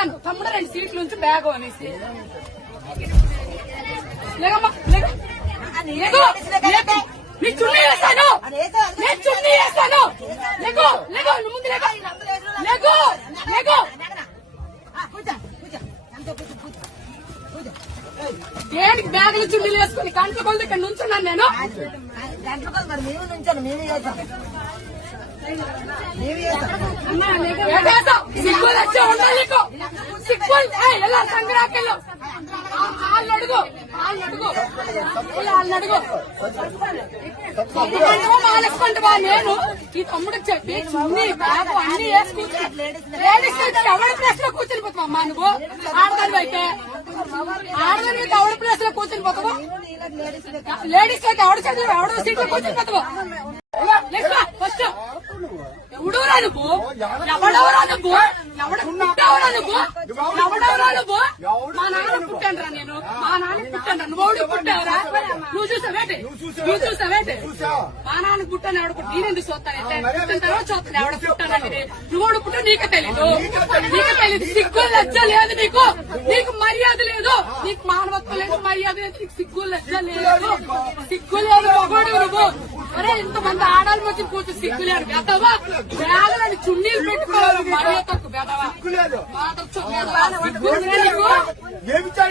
చెప్తాను తమ్ముడు రెండు సీట్ల నుంచి బ్యాగ్ అనేసి దేనికి బ్యాగులు చుండీలు వేసుకుని గంటల కొలది ఇక్కడ నుంచున్నాను నేను మేము నుంచాను మేము చెప్పండి ఎలా సంక్రాకెళ్ళు వాళ్ళు అడుగు వాళ్ళు అడుగు వాళ్ళని అడుగు మానేసుకోండి బా నేను ఈ తమ్ముడికి చెప్పి చున్నీ బ్యాగు అన్ని వేసుకుంటా లేడీస్ అయితే ఎవరి ప్లేస్ లో కూర్చుని పోతావమ్మా నువ్వు ఆడదాని అయితే ఆడదాని ఎవరి ప్లేస్ లో కూర్చుని పోతావు లేడీస్ అయితే ఎవడ చదువు ఎవడో సీట్ లో కూర్చుని పోతావు ఫస్ట్ ఎవడోరా నువ్వు ఎవడోరా నువ్వు నువ్వు మా నాన్న పుట్టానరా నేను మా నాన్న పుట్టాను నువ్వు పుట్టావరా నువ్వు చూసావేటి నువ్వు చూసావేటి నీకు తెలీదు నీకు తెలీదు సిగ్గు లజ్జ లేదు నీకు నీకు మర్యాద లేదు నీకు మానవత్వం లేదు మర్యాద లేదు నీకు సిగ్గు లజ్జ లేదు సిగ్గు లేదు నువ్వు అరే ఇంతమంది ఆడాలి మధ్య కూర్చో సిగ్గు లేడు గతవా చున్నీలు పెట్టి సిగ్గులేదు ఏమిచ్చారు